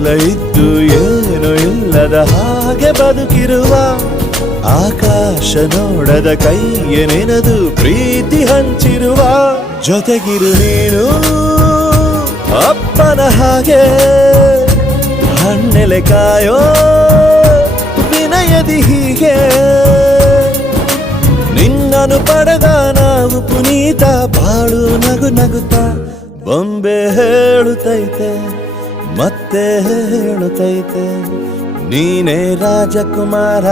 ಎಲ್ಲ ಇದ್ದು ಏನು ಇಲ್ಲದ ಹಾಗೆ ಬದುಕಿರುವ ಆಕಾಶ ನೋಡದ ಕೈಯ ನೆನೆದು ಪ್ರೀತಿ ಹಂಚಿರುವ ಜೊತೆಗಿರು ನೀನು ಅಪ್ಪನ ಹಾಗೆ ಹಣ್ಣೆಲೆ ಕಾಯೋ ವಿನಯದಿ ಹೀಗೆ ನಿನ್ನನು ಪಡೆದ ನಾವು ಪುನೀತ ಬಾಳು ನಗು ನಗುತ್ತಾ ಬೊಂಬೆ ಹೇಳುತ್ತೈತೆ ಮತ್ತೆ ಹೇಳುತ್ತೈತೆ ನೀನೇ ರಾಜಕುಮಾರ.